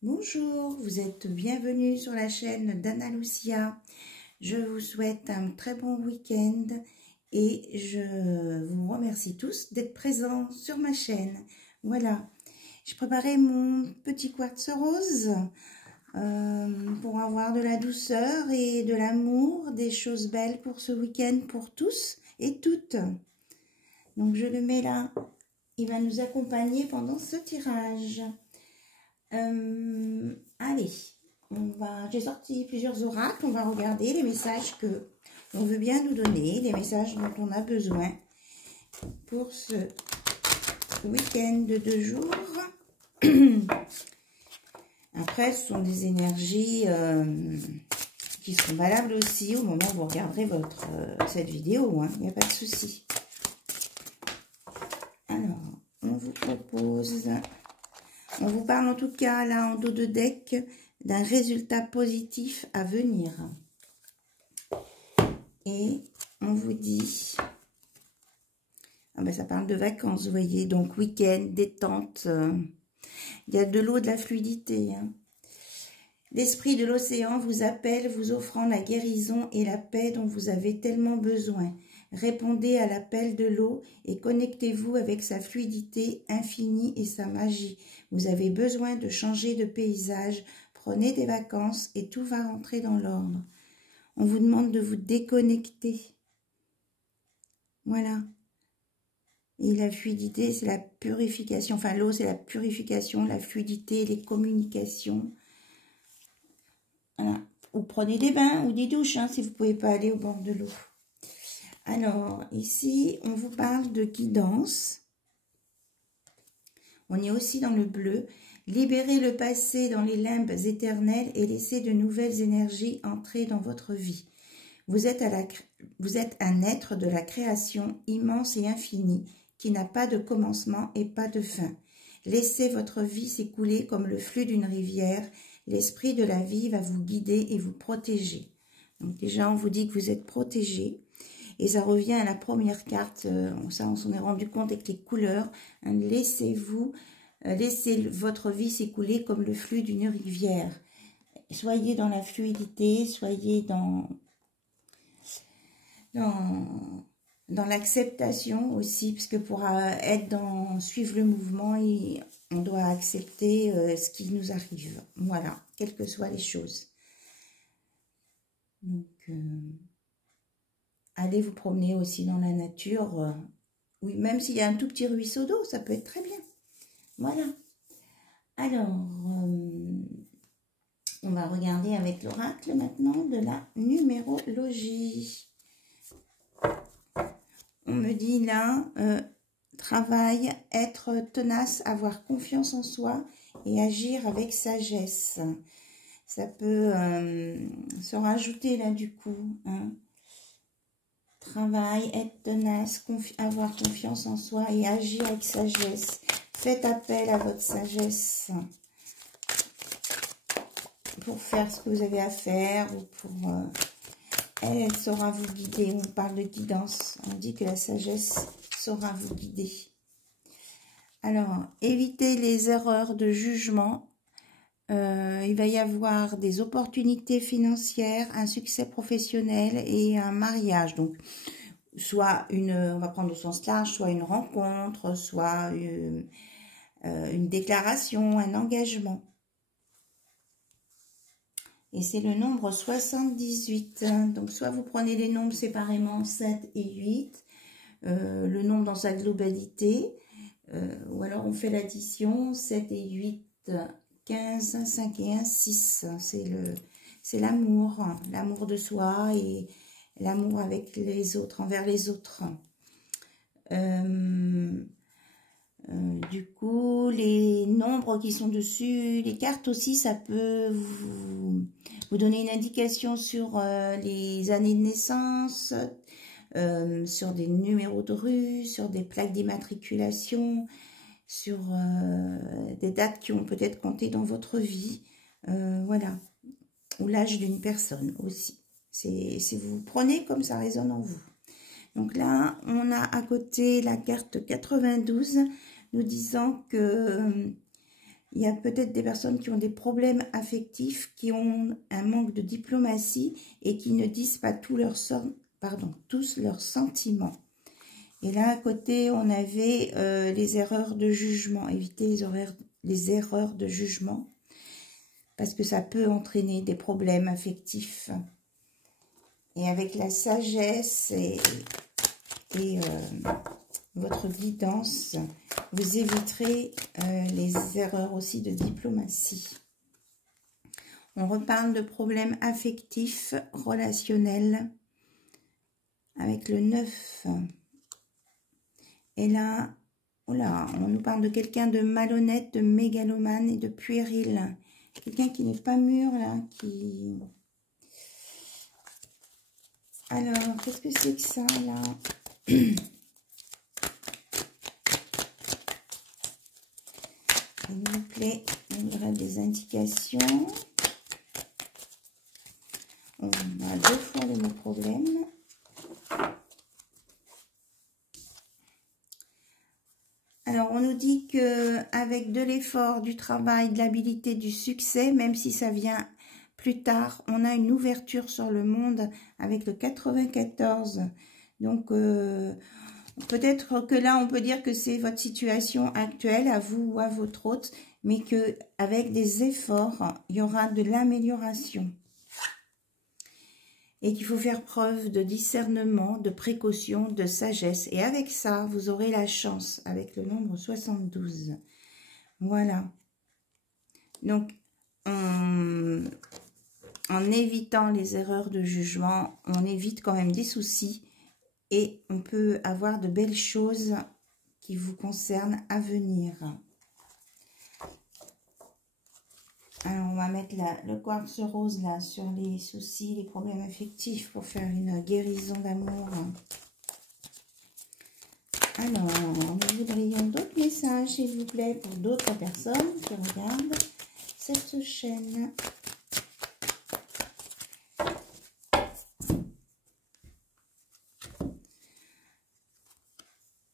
Bonjour, vous êtes bienvenue sur la chaîne d'Anna Lucia. Je vous souhaite un très bon week-end et je vous remercie tous d'être présents sur ma chaîne. Voilà, j'ai préparé mon petit quartz rose pour avoir de la douceur et de l'amour, des choses belles pour ce week-end pour tous et toutes. Donc je le mets là, il va nous accompagner pendant ce tirage. Allez, j'ai sorti plusieurs oracles, on va regarder les messages que on veut bien nous donner, les messages dont on a besoin pour ce week-end de 2 jours. Après, ce sont des énergies qui seront valables aussi au moment où vous regarderez cette vidéo, hein, il n'y a pas de souci. Alors, on vous propose... On vous parle en tout cas, là, en dos de deck, d'un résultat positif à venir. Et on vous dit... Ah ben, ça parle de vacances, vous voyez. Donc, week-end, détente. Il y a de l'eau, de la fluidité. Hein. L'esprit de l'océan vous appelle, vous offrant la guérison et la paix dont vous avez tellement besoin. Répondez à l'appel de l'eau et connectez-vous avec sa fluidité infinie et sa magie. Vous avez besoin de changer de paysage, prenez des vacances et tout va rentrer dans l'ordre. On vous demande de vous déconnecter. Voilà. Et la fluidité, c'est la purification. Enfin, l'eau, c'est la purification, la fluidité, les communications. Voilà. Ou prenez des bains ou des douches, hein, si vous ne pouvez pas aller au bord de l'eau. Alors, ici, on vous parle de guidance. On est aussi dans le bleu. Libérez le passé dans les limbes éternels et laissez de nouvelles énergies entrer dans votre vie. Vous êtes un être de la création immense et infinie qui n'a pas de commencement et pas de fin. Laissez votre vie s'écouler comme le flux d'une rivière. L'esprit de la vie va vous guider et vous protéger. Donc déjà, on vous dit que vous êtes protégé. Et ça revient à la première carte, ça on s'en est rendu compte avec les couleurs. Hein, laissez votre vie s'écouler comme le flux d'une rivière. Soyez dans la fluidité, soyez dans l'acceptation aussi, parce que pour suivre le mouvement, on doit accepter ce qui nous arrive. Voilà, quelles que soient les choses. Donc... allez vous promener aussi dans la nature. Oui, même s'il y a un tout petit ruisseau d'eau, ça peut être très bien. Voilà. Alors, on va regarder avec l'oracle maintenant de la numérologie. On me dit là, travail, être tenace, avoir confiance en soi et agir avec sagesse. Ça peut se rajouter là du coup, hein. Travail, être tenace, avoir confiance en soi et agir avec sagesse. Faites appel à votre sagesse pour faire ce que vous avez à faire ou pour... elle saura vous guider. On parle de guidance. On dit que la sagesse saura vous guider. Alors, évitez les erreurs de jugement. Il va y avoir des opportunités financières, un succès professionnel et un mariage. Donc, soit on va prendre au sens large, soit une rencontre, soit une déclaration, un engagement. Et c'est le nombre 78. Donc, soit vous prenez les nombres séparément, 7 et 8, le nombre dans sa globalité, ou alors on fait l'addition, 7 et 8, 15, 5 et 1, 6. C'est l'amour de soi et l'amour avec les autres, envers les autres. Du coup, les nombres qui sont dessus, les cartes aussi, ça peut vous donner une indication sur les années de naissance, sur des numéros de rue, sur des plaques d'immatriculation, sur des dates qui ont peut-être compté dans votre vie, voilà, ou l'âge d'une personne aussi. Si vous prenez comme ça résonne en vous. Donc là, on a à côté la carte 92, nous disant que Il y a peut-être des personnes qui ont des problèmes affectifs, qui ont un manque de diplomatie et qui ne disent pas tous leurs sentiments. Et là, à côté, on avait les erreurs de jugement. Éviter les erreurs de jugement parce que ça peut entraîner des problèmes affectifs. Et avec la sagesse et votre guidance, vous éviterez les erreurs aussi de diplomatie. On reparle de problèmes affectifs, relationnels, avec le 9. Et là, oula, on nous parle de quelqu'un de malhonnête, de mégalomane et de puéril. Quelqu'un qui n'est pas mûr, là, qui... Alors, qu'est-ce que c'est que ça, là? S'il vous plaît, on aurait des indications. On a 2 fois le mot problème. Alors, on nous dit qu'avec de l'effort, du travail, de l'habilité, du succès, même si ça vient plus tard, on a une ouverture sur le monde avec le 94. Donc, peut-être que là, on peut dire que c'est votre situation actuelle, à vous ou à votre hôte, mais qu'avec des efforts, il y aura de l'amélioration. Et qu'il faut faire preuve de discernement, de précaution, de sagesse. Et avec ça, vous aurez la chance, avec le nombre 72. Voilà. Donc, en évitant les erreurs de jugement, on évite quand même des soucis. Et on peut avoir de belles choses qui vous concernent à venir. Alors, on va mettre le quartz rose là sur les soucis, les problèmes affectifs pour faire une guérison d'amour. Alors, nous voudrions d'autres messages, s'il vous plaît, pour d'autres personnes qui regardent cette chaîne.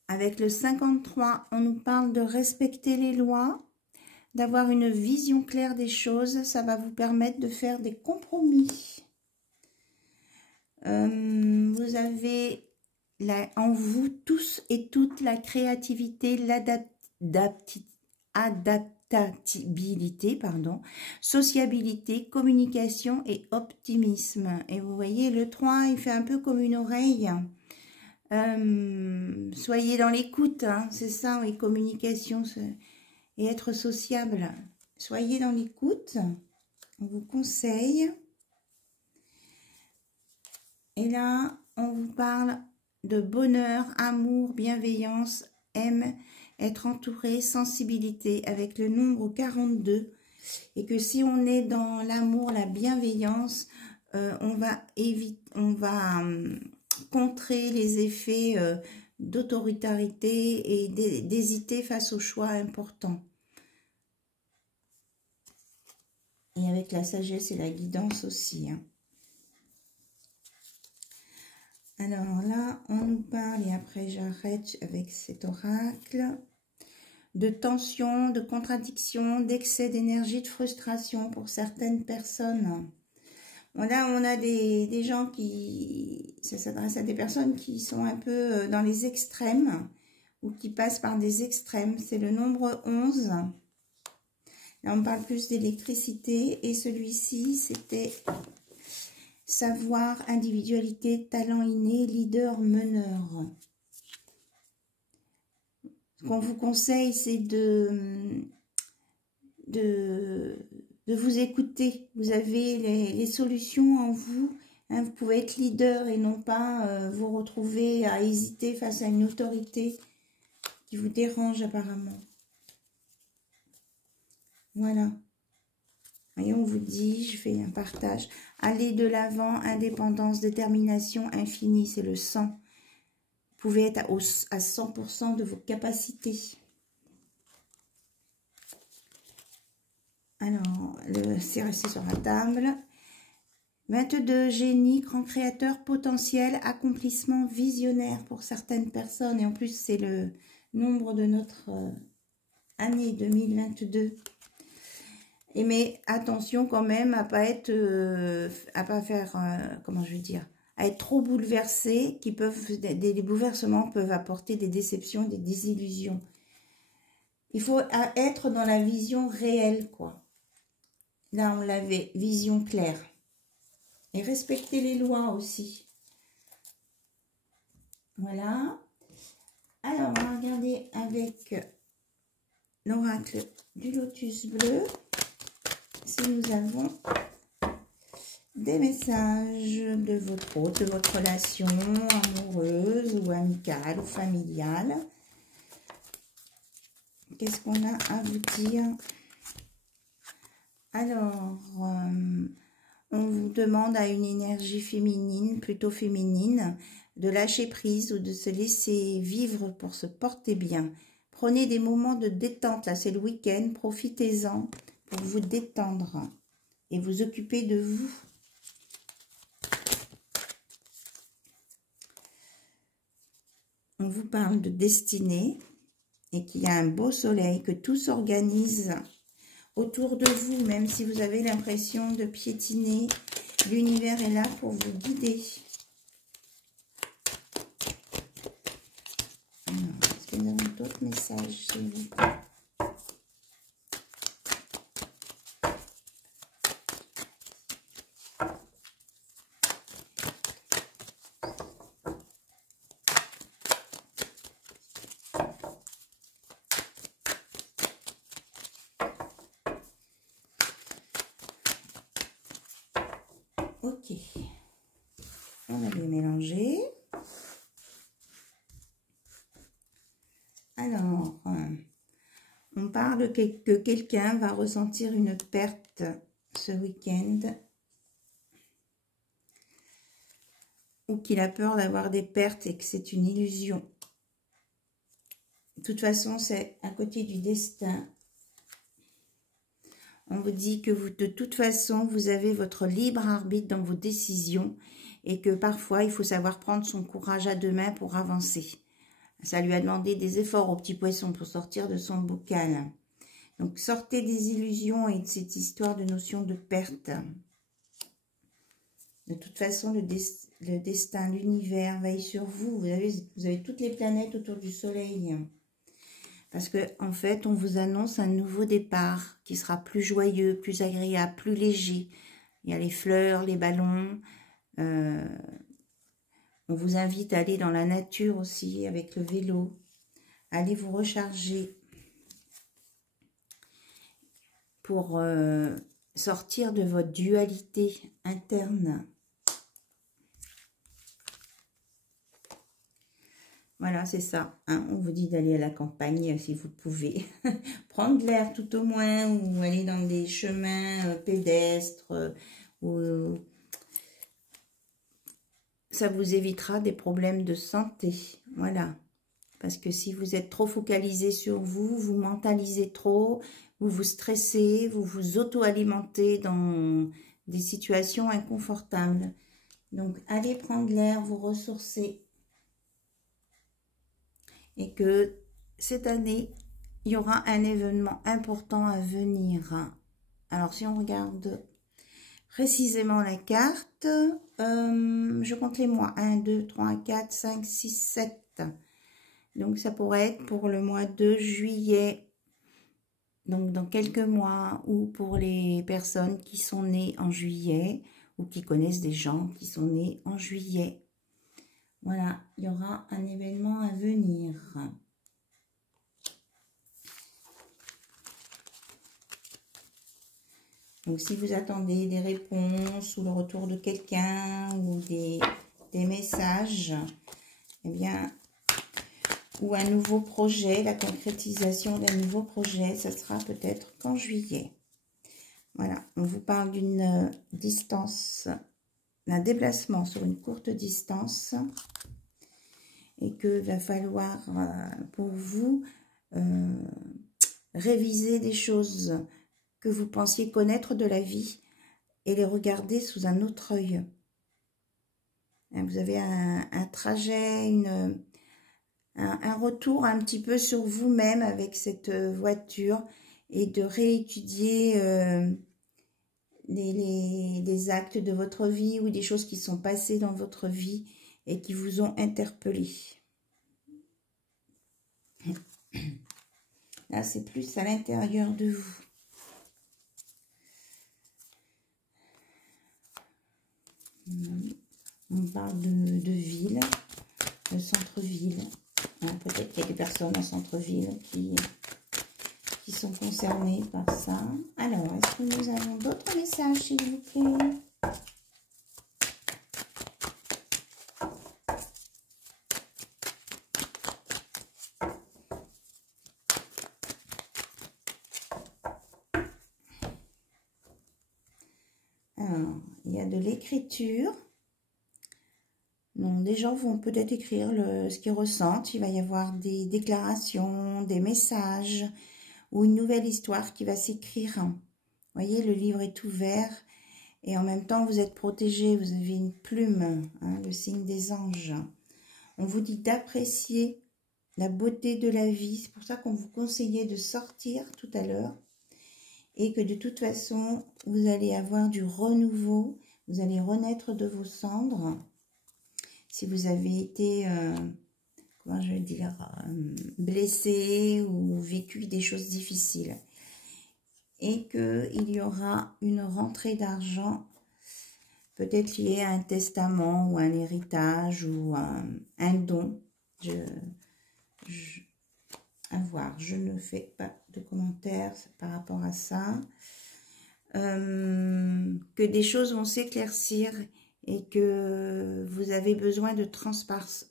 Avec le 53, on nous parle de respecter les lois, d'avoir une vision claire des choses. Ça va vous permettre de faire des compromis. Vous avez en vous tous et toutes la créativité, l'adaptabilité, sociabilité, communication et optimisme. Et vous voyez, le 3, il fait un peu comme une oreille. Soyez dans l'écoute, hein, c'est ça, oui, communication et être sociable. Soyez dans l'écoute, on vous conseille. Et là, on vous parle de bonheur, amour, bienveillance, être entouré, sensibilité, avec le nombre 42. Et que si on est dans l'amour, la bienveillance, on va contrer les effets d'autorité et d'hésiter face aux choix importants. Et avec la sagesse et la guidance aussi. Hein. Alors là, on nous parle, et après j'arrête avec cet oracle, de tension, de contradiction, d'excès d'énergie, de frustration pour certaines personnes. Là, on a des gens qui, ça s'adresse à des personnes qui sont un peu dans les extrêmes ou qui passent par des extrêmes. C'est le nombre 11. Là, on parle plus d'électricité et celui-ci, c'était savoir, individualité, talent inné, leader, meneur. Ce qu'on vous conseille, c'est de vous écouter. Vous avez les solutions en vous. Hein, vous pouvez être leader et non pas vous retrouver à hésiter face à une autorité qui vous dérange apparemment. Voilà. Et on vous dit, je fais un partage. Allez de l'avant, indépendance, détermination, infini, c'est le 100. Vous pouvez être à 100% de vos capacités. Alors, c'est resté sur la table. 22, génie, grand créateur, potentiel, accomplissement, visionnaire pour certaines personnes. Et en plus, c'est le nombre de notre année 2022. Et mais attention quand même à pas être, à pas faire, comment je vais dire, à être trop bouleversé, qui peuvent, des bouleversements peuvent apporter des déceptions, des désillusions. Il faut être dans la vision réelle, quoi. Là, on l'avait, vision claire. Et respecter les lois aussi. Voilà. Alors, on va regarder avec l'oracle du lotus bleu si nous avons des messages de votre hôte, de votre relation amoureuse ou amicale ou familiale. Qu'est-ce qu'on a à vous dire? Alors, on vous demande à une énergie féminine, plutôt féminine, de lâcher prise ou de se laisser vivre pour se porter bien. Prenez des moments de détente, là c'est le week-end, profitez-en pour vous détendre et vous occuper de vous. On vous parle de destinée et qu'il y a un beau soleil, que tout s'organise autour de vous, même si vous avez l'impression de piétiner. L'univers est là pour vous guider. Est-ce que nous avons d'autres messages, s'il vous plaît? Ok. On a bien mélangé. Alors, on parle que quelqu'un va ressentir une perte ce week-end ou qu'il a peur d'avoir des pertes et que c'est une illusion. De toute façon, c'est à côté du destin. On vous dit que vous, de toute façon, vous avez votre libre arbitre dans vos décisions et que parfois, il faut savoir prendre son courage à deux mains pour avancer. Ça lui a demandé des efforts au petit poisson pour sortir de son bocal. Donc, sortez des illusions et de cette histoire de notion de perte. De toute façon, le destin, l'univers veille sur vous. Vous avez toutes les planètes autour du soleil. Parce que en fait, on vous annonce un nouveau départ qui sera plus joyeux, plus agréable, plus léger. Il y a les fleurs, les ballons. On vous invite à aller dans la nature aussi avec le vélo. Allez vous recharger pour sortir de votre dualité interne. Voilà, c'est ça. Hein. On vous dit d'aller à la campagne si vous pouvez. Prendre l'air tout au moins ou aller dans des chemins pédestres. Ça vous évitera des problèmes de santé. Voilà. Parce que si vous êtes trop focalisé sur vous, vous mentalisez trop, vous vous stressez, vous vous auto-alimentez dans des situations inconfortables. Donc, allez prendre l'air, vous ressourcer. Et que cette année, il y aura un événement important à venir. Alors, si on regarde précisément la carte, je compte les mois. 1, 2, 3, 4, 5, 6, 7. Donc, ça pourrait être pour le mois de juillet. Donc, dans quelques mois, ou pour les personnes qui sont nées en juillet, ou qui connaissent des gens qui sont nés en juillet. Voilà, il y aura un événement à venir. Donc, si vous attendez des réponses ou le retour de quelqu'un ou des messages, eh bien, ou un nouveau projet, la concrétisation d'un nouveau projet, ça sera peut-être qu'en juillet. Voilà, on vous parle d'une distance, d'un déplacement sur une courte distance et que va falloir pour vous réviser des choses que vous pensiez connaître de la vie et les regarder sous un autre œil. Vous avez un trajet, un retour un petit peu sur vous-même avec cette voiture et de réétudier les actes de votre vie ou des choses qui sont passées dans votre vie et qui vous ont interpellé. Là, c'est plus à l'intérieur de vous. On parle de ville, de centre-ville. Peut-être qu'il y a des personnes en centre-ville qui sont concernées par ça. Alors, est-ce que nous avons d'autres messages, s'il vous plaît? Alors, il y a de l'écriture. Donc, des gens vont peut-être écrire ce qu'ils ressentent. Il va y avoir des déclarations, des messages ou une nouvelle histoire qui va s'écrire. Vous voyez, le livre est ouvert et en même temps, vous êtes protégé. Vous avez une plume, hein, le signe des anges. On vous dit d'apprécier la beauté de la vie. C'est pour ça qu'on vous conseillait de sortir tout à l'heure. Et que de toute façon, vous allez avoir du renouveau. Vous allez renaître de vos cendres. Si vous avez été, comment je vais dire, blessé ou vécu des choses difficiles. Et qu'il y aura une rentrée d'argent, peut-être liée à un testament ou un héritage ou un don. À voir, je ne fais pas de commentaires par rapport à ça. Que des choses vont s'éclaircir et que vous avez besoin de transparence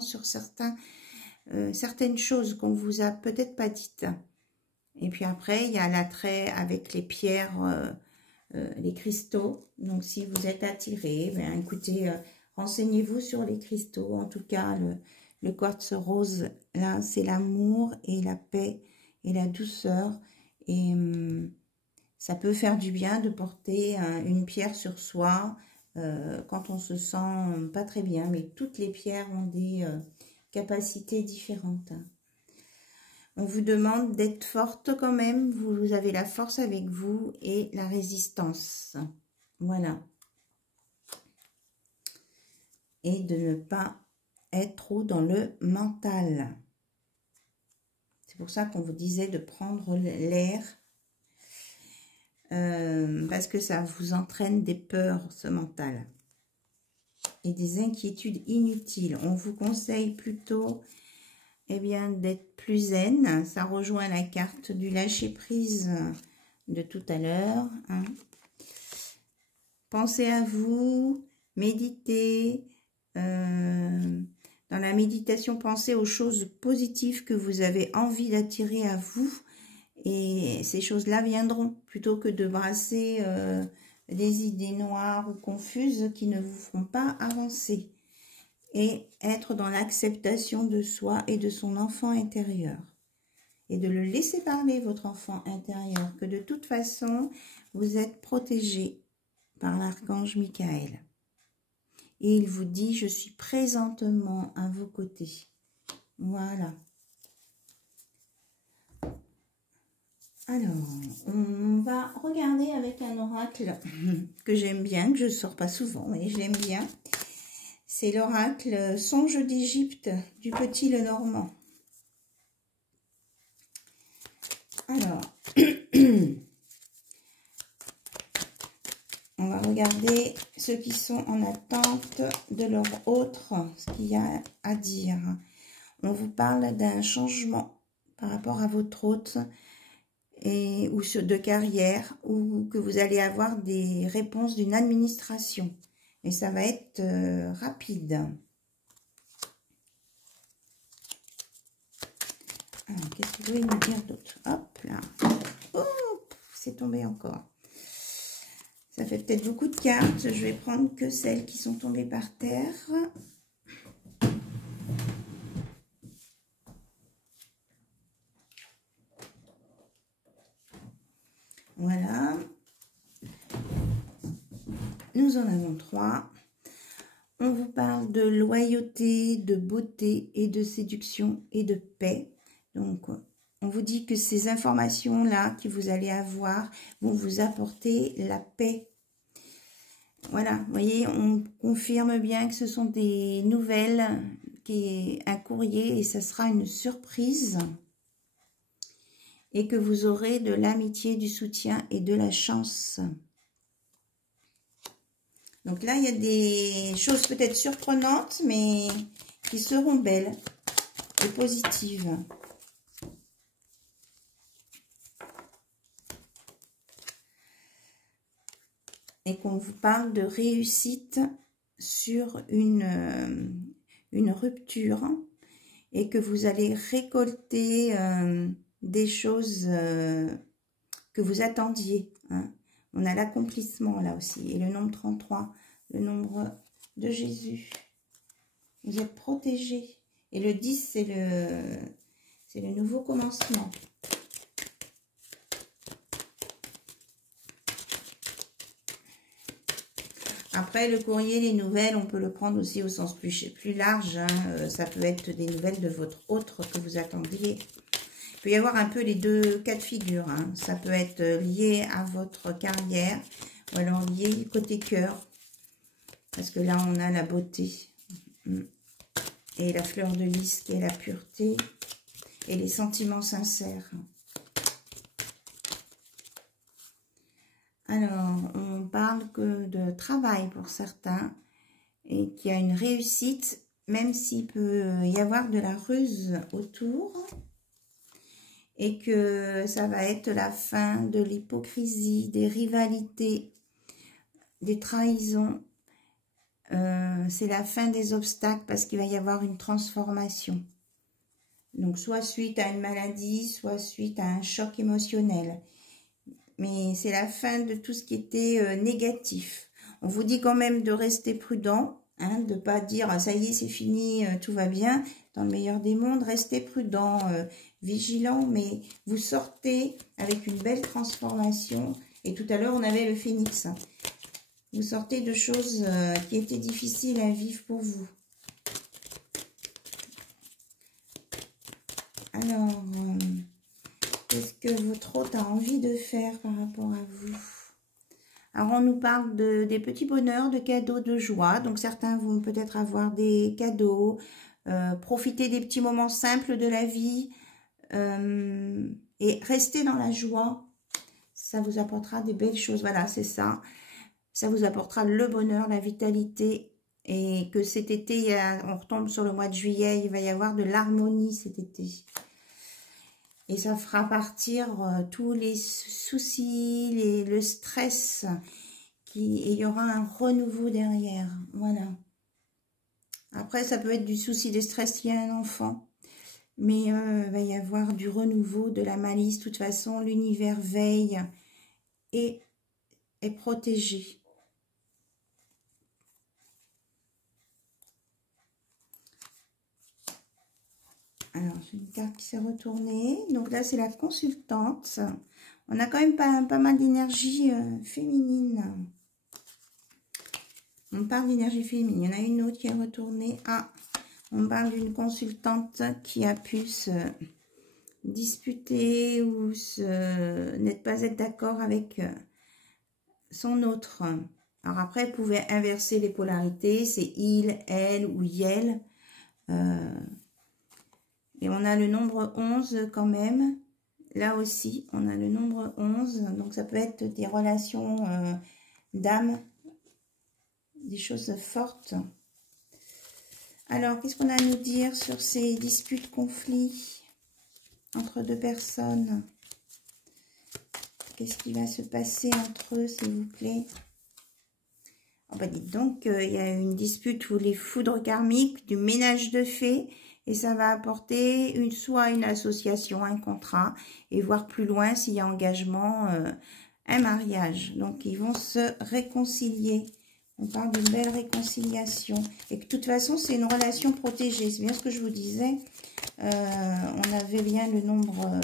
sur certaines choses qu'on vous a peut-être pas dites. Et puis après, il y a l'attrait avec les pierres, les cristaux. Donc, si vous êtes attiré, ben, écoutez, renseignez-vous sur les cristaux. En tout cas, le quartz rose, là, c'est l'amour et la paix et la douceur. Et ça peut faire du bien de porter une pierre sur soi quand on se sent pas très bien. Mais toutes les pierres ont des capacités différentes. On vous demande d'être forte quand même. Vous avez la force avec vous et la résistance. Voilà. Et de ne pas être trop dans le mental. C'est pour ça qu'on vous disait de prendre l'air. Parce que ça vous entraîne des peurs, ce mental. Et des inquiétudes inutiles. On vous conseille plutôt bien, d'être plus zen. Ça rejoint la carte du lâcher-prise de tout à l'heure. Hein. Pensez à vous, méditez. Dans la méditation, pensez aux choses positives que vous avez envie d'attirer à vous. Et ces choses-là viendront, plutôt que de brasser des idées noires ou confuses qui ne vous feront pas avancer. Et être dans l'acceptation de soi et de son enfant intérieur. Et de le laisser parler, votre enfant intérieur, que de toute façon, vous êtes protégé par l'archange Michael. Et il vous dit, je suis présentement à vos côtés. Voilà. Alors, on va regarder avec un oracle que j'aime bien, que je ne sors pas souvent, mais je l'aime bien. C'est l'oracle Songe d'Égypte du Petit Lenormand. Alors, on va regarder ceux qui sont en attente de leur autre, ce qu'il y a à dire. On vous parle d'un changement par rapport à votre hôte ou de carrière, ou que vous allez avoir des réponses d'une administration. Et ça va être rapide. Alors, qu'est-ce que vous voulez nous dire d'autre? Hop là. Oh, c'est tombé encore. Ça fait peut-être beaucoup de cartes. Je vais prendre que celles qui sont tombées par terre. Voilà. Nous en avons 3. on vous parle de loyauté, de beauté et de séduction et de paix. Donc, on vous dit que ces informations-là que vous allez avoir vont vous apporter la paix. Voilà, vous voyez, on confirme bien que ce sont des nouvelles, un courrier et ça sera une surprise. Et que vous aurez de l'amitié, du soutien et de la chance. Donc là, il y a des choses peut-être surprenantes, mais qui seront belles et positives. Et qu'on vous parle de réussite sur une rupture et que vous allez récolter des choses que vous attendiez. Hein. On a l'accomplissement là aussi. Et le nombre 33, le nombre de Jésus. Vous êtes protégés. Et le 10, c'est le nouveau commencement. Après, le courrier, les nouvelles, on peut le prendre aussi au sens plus large. Hein. Ça peut être des nouvelles de votre autre que vous attendiez. Il peut y avoir un peu les deux cas de figure. Hein. Ça peut être lié à votre carrière ou alors lié côté cœur. Parce que là, on a la beauté. Et la fleur de lys qui est la pureté. Et les sentiments sincères. Alors, on parle que de travail pour certains. Et qu'il y a une réussite, même s'il peut y avoir de la ruse autour. Et que ça va être la fin de l'hypocrisie, des rivalités, des trahisons. C'est la fin des obstacles parce qu'il va y avoir une transformation. Donc, soit suite à une maladie, soit suite à un choc émotionnel. Mais c'est la fin de tout ce qui était négatif. On vous dit quand même de rester prudent, hein, de ne pas dire « ça y est, c'est fini, tout va bien ». Dans le meilleur des mondes, restez prudent, vigilant, mais vous sortez avec une belle transformation. Et tout à l'heure, on avait le phénix. Vous sortez de choses qui étaient difficiles à vivre pour vous. Alors, qu'est-ce que votre hôte a envie de faire par rapport à vous? Alors, on nous parle des petits bonheurs, de cadeaux, de joie. Donc, certains vont peut-être avoir des cadeaux, profiter des petits moments simples de la vie et rester dans la joie. Ça vous apportera des belles choses. Voilà, c'est ça. Ça vous apportera le bonheur, la vitalité. Et que cet été, on retombe sur le mois de juillet, il va y avoir de l'harmonie cet été. Et ça fera partir tous les soucis, le stress. Et il y aura un renouveau derrière. Voilà. Après, ça peut être du souci, de stress lié à un enfant. Mais il va y avoir du renouveau, de la malice. De toute façon, l'univers veille et est protégé. Alors, j'ai une carte qui s'est retournée. Donc là, c'est la consultante. On a quand même pas mal d'énergie féminine. On parle d'énergie féminine. Il y en a une autre qui est retournée. Ah, on parle d'une consultante qui a pu se disputer ou ne pas être d'accord avec son autre. Alors après, vous pouvez inverser les polarités. C'est il, elle ou yel. Et on a le nombre 11 quand même. Là aussi, on a le nombre 11. Donc, ça peut être des relations d'âme, des choses fortes. Alors, qu'est-ce qu'on a à nous dire sur ces disputes, conflits entre deux personnes? Qu'est-ce qui va se passer entre eux, s'il vous plaît? Oh, bah, dites donc, il y a une dispute ou les foudres karmiques, du ménage de fées. Et ça va apporter soit une association, un contrat, et voir plus loin s'il y a engagement, un mariage. Donc, ils vont se réconcilier. On parle d'une belle réconciliation. Et que de toute façon, c'est une relation protégée. C'est bien ce que je vous disais. On avait bien le nombre...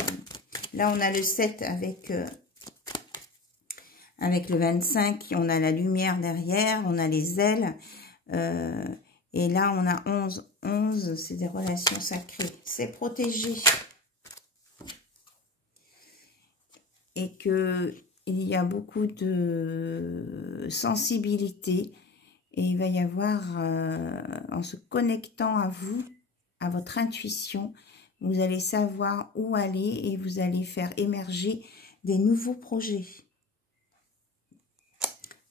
là, on a le 7 avec le 25. On a la lumière derrière. On a les ailes. Et là, on a 11. 11, c'est des relations sacrées. C'est protégé. Et qu'il y a beaucoup de sensibilité. Et il va y avoir, en se connectant à vous, à votre intuition, vous allez savoir où aller et vous allez faire émerger des nouveaux projets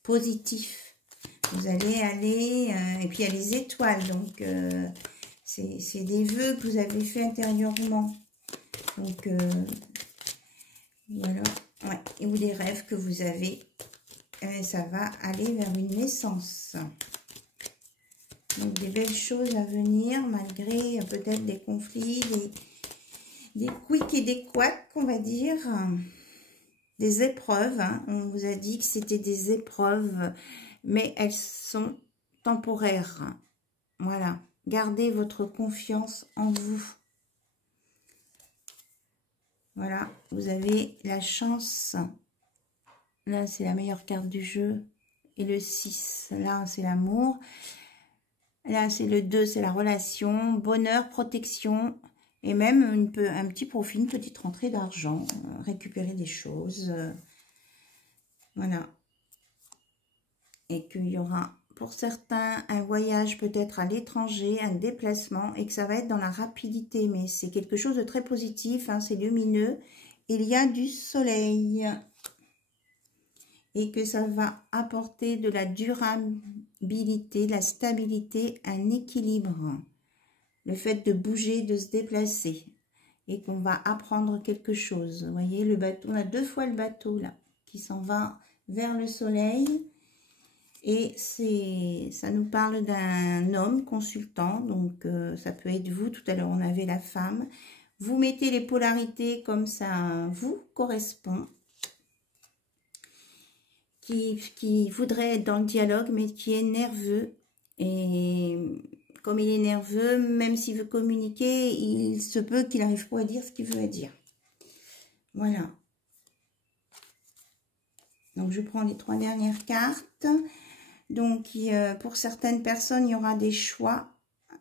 positifs. Vous allez aller, et puis il y a les étoiles, donc c'est des vœux que vous avez fait intérieurement. Donc voilà, ouais, ou des rêves que vous avez, ça va aller vers une naissance. Donc des belles choses à venir, malgré peut-être des conflits, des quicks et des couacs, on va dire. Des épreuves, hein. On vous a dit que c'était des épreuves, mais elles sont temporaires. Voilà, gardez votre confiance en vous. Voilà, vous avez la chance. Là, c'est la meilleure carte du jeu. Et le 6, là, c'est l'amour. Là, c'est le 2, c'est la relation. Bonheur, protection. Et même un petit profit, une petite rentrée d'argent. Récupérer des choses. Voilà. Et qu'il y aura, pour certains, un voyage peut-être à l'étranger, un déplacement. Et que ça va être dans la rapidité. Mais c'est quelque chose de très positif. Hein, c'est lumineux. Il y a du soleil. Et que ça va apporter de la durabilité, de la stabilité, un équilibre. Le fait de bouger, de se déplacer. Et qu'on va apprendre quelque chose. Vous voyez, le bateau, on a 2 fois le bateau là, qui s'en va vers le soleil. Et ça nous parle d'un homme consultant. Donc, ça peut être vous. Tout à l'heure, on avait la femme. Vous mettez les polarités comme ça vous correspond. Qui voudrait être dans le dialogue, mais qui est nerveux. Et comme il est nerveux, même s'il veut communiquer, il se peut qu'il n'arrive pas à dire ce qu'il veut dire. Voilà. Donc, je prends les 3 dernières cartes. Donc, pour certaines personnes, il y aura des choix,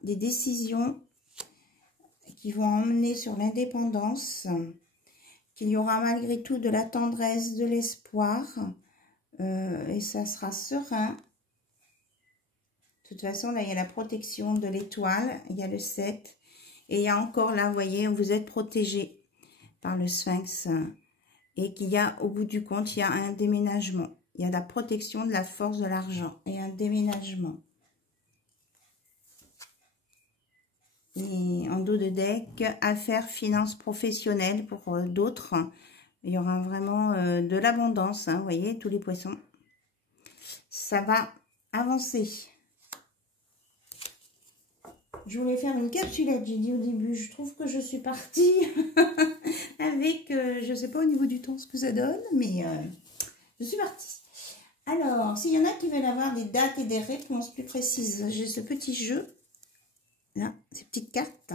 des décisions qui vont emmener sur l'indépendance. Qu'il y aura malgré tout de la tendresse, de l'espoir. Et ça sera serein. De toute façon, là, il y a la protection de l'étoile. Il y a le 7. Et il y a encore là, vous voyez, vous êtes protégé par le sphinx. Et qu'il y a, au bout du compte, il y a un déménagement. Il y a la protection de la force de l'argent. Et un déménagement. Et en dos de deck, affaires, finances professionnelles pour d'autres. Il y aura vraiment de l'abondance, hein, vous voyez, tous les poissons. Ça va avancer. Je voulais faire une capsulette, j'ai dit au début. Je trouve que je suis partie avec, je ne sais pas au niveau du temps ce que ça donne, mais je suis partie. Alors, s'il y en a qui veulent avoir des dates et des réponses plus précises, j'ai ce petit jeu, là, ces petites cartes.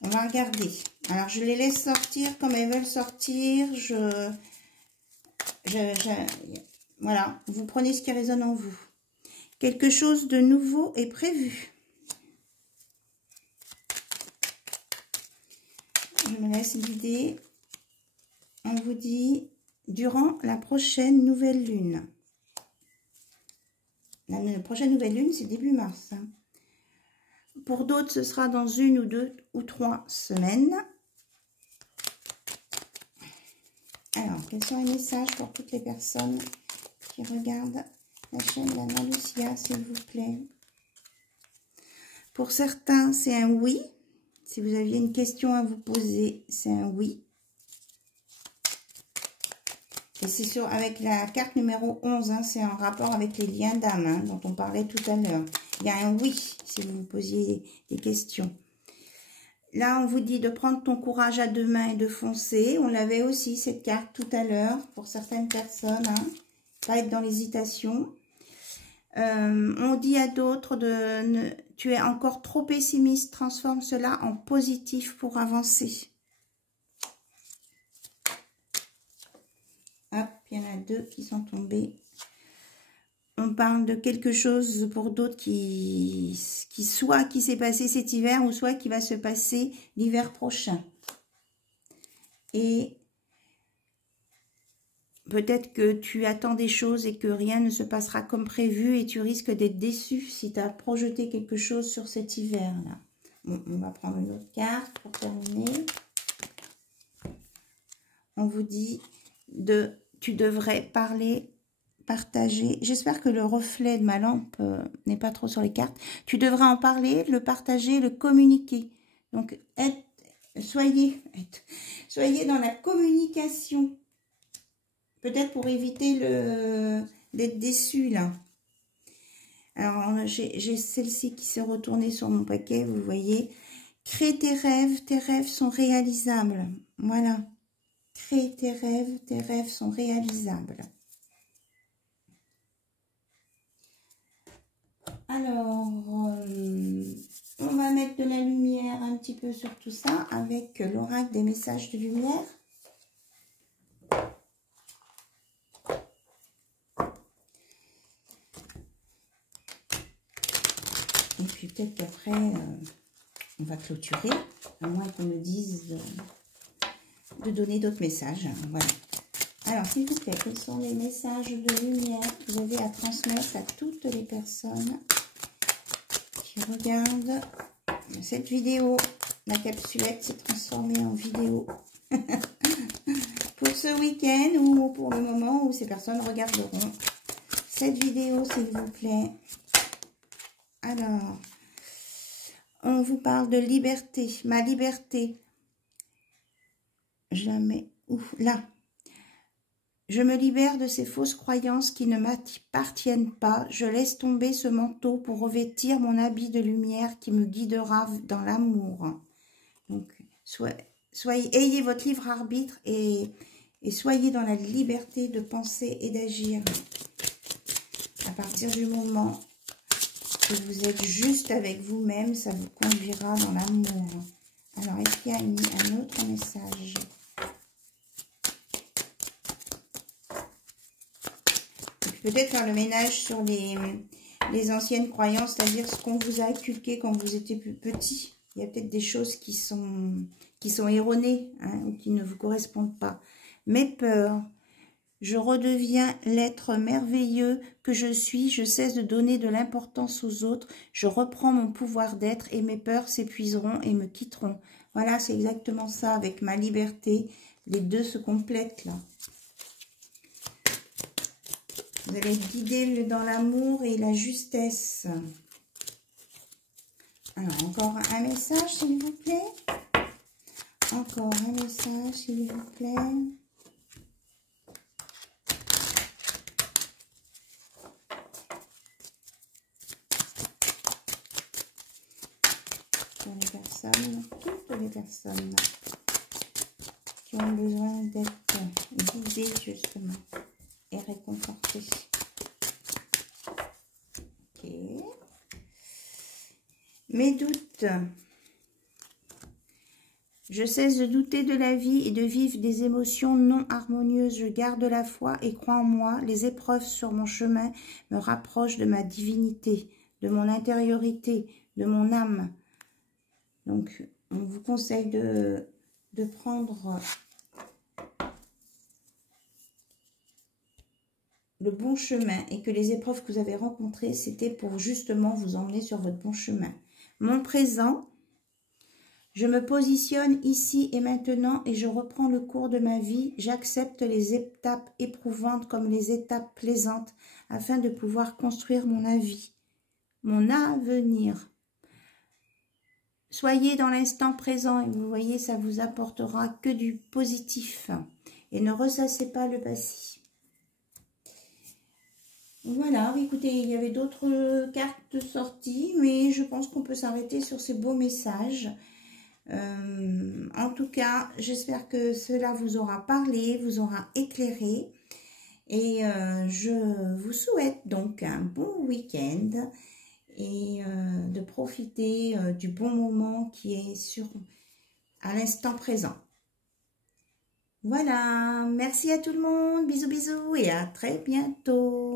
On va regarder. Alors, je les laisse sortir comme elles veulent sortir. Voilà, vous prenez ce qui résonne en vous. Quelque chose de nouveau est prévu. Je me laisse guider. On vous dit, durant la prochaine nouvelle lune. La prochaine nouvelle lune, c'est début mars. Hein. Pour d'autres, ce sera dans 1 ou 2 ou 3 semaines. Alors, quels sont les messages pour toutes les personnes qui regardent la chaîne d'Anna Lucia, s'il vous plaît? Pour certains, c'est un oui. Si vous aviez une question à vous poser, c'est un oui. Et c'est sûr, avec la carte numéro 11, hein, c'est en rapport avec les liens d'âme, hein, dont on parlait tout à l'heure. Il y a un oui, si vous vous posiez des questions. Là, on vous dit de prendre ton courage à 2 mains et de foncer. On l'avait aussi, cette carte, tout à l'heure, pour certaines personnes. Hein, pas être dans l'hésitation. On dit à d'autres tu es encore trop pessimiste, transforme cela en positif pour avancer. Hop, il y en a 2 qui sont tombés. On On parle de quelque chose pour d'autres qui soit qui s'est passé cet hiver ou soit qui va se passer l'hiver prochain. Et peut-être que tu attends des choses et que rien ne se passera comme prévu et tu risques d'être déçu si tu as projeté quelque chose sur cet hiver-là. Bon, on va prendre une autre carte pour terminer. On vous dit tu devrais parler, partager. J'espère que le reflet de ma lampe n'est pas trop sur les cartes. Tu devrais en parler, le partager, le communiquer. Donc, soyez dans la communication. Peut-être pour éviter d'être déçu, là. Alors, j'ai celle-ci qui s'est retournée sur mon paquet, vous voyez. Crée tes rêves sont réalisables. Voilà. Crée tes rêves sont réalisables. Alors, on va mettre de la lumière un petit peu sur tout ça avec l'oracle des messages de lumière. Et puis peut-être qu'après, on va clôturer, à moins qu'on me dise de donner d'autres messages. Voilà. Alors, s'il vous plaît, quels sont les messages de lumière que vous avez à transmettre à toutes les personnes qui regardent cette vidéo? La capsulette s'est transformée en vidéo pour ce week-end ou pour le moment où ces personnes regarderont cette vidéo, s'il vous plaît. Alors, on vous parle de liberté, ma liberté. Jamais, là. Je me libère de ces fausses croyances qui ne m'appartiennent pas. Je laisse tomber ce manteau pour revêtir mon habit de lumière qui me guidera dans l'amour. Donc, ayez votre libre arbitre et soyez dans la liberté de penser et d'agir. À partir du moment que vous êtes juste avec vous-même, ça vous conduira dans l'amour. Alors, est-ce qu'il y a un autre message ? Peut-être faire le ménage sur les anciennes croyances, c'est-à-dire ce qu'on vous a inculqué quand vous étiez plus petit. Il y a peut-être des choses qui sont erronées, hein, ou qui ne vous correspondent pas. Mes peurs, je redeviens l'être merveilleux que je suis, je cesse de donner de l'importance aux autres, je reprends mon pouvoir d'être et mes peurs s'épuiseront et me quitteront. Voilà, c'est exactement ça avec ma liberté. Les deux se complètent là. Vous allez être guidé dans l'amour et la justesse. Alors, encore un message, s'il vous plaît. Encore un message, s'il vous plaît. Pour les personnes, toutes les personnes qui ont besoin d'être guidées, justement. Et réconforté. Ok. Mes doutes. Je cesse de douter de la vie et de vivre des émotions non harmonieuses. Je garde la foi et crois en moi. Les épreuves sur mon chemin me rapprochent de ma divinité, de mon intériorité, de mon âme. Donc, on vous conseille de prendre le bon chemin et que les épreuves que vous avez rencontrées, c'était pour justement vous emmener sur votre bon chemin. Mon présent, je me positionne ici et maintenant et je reprends le cours de ma vie. J'accepte les étapes éprouvantes comme les étapes plaisantes afin de pouvoir construire mon avenir. Soyez dans l'instant présent et vous voyez, ça vous apportera que du positif et ne ressassez pas le passé. Voilà, écoutez, il y avait d'autres cartes sorties, mais je pense qu'on peut s'arrêter sur ces beaux messages. En tout cas, j'espère que cela vous aura parlé, vous aura éclairé. Et je vous souhaite donc un bon week-end et de profiter du bon moment qui est à l'instant présent. Voilà, merci à tout le monde, bisous bisous et à très bientôt.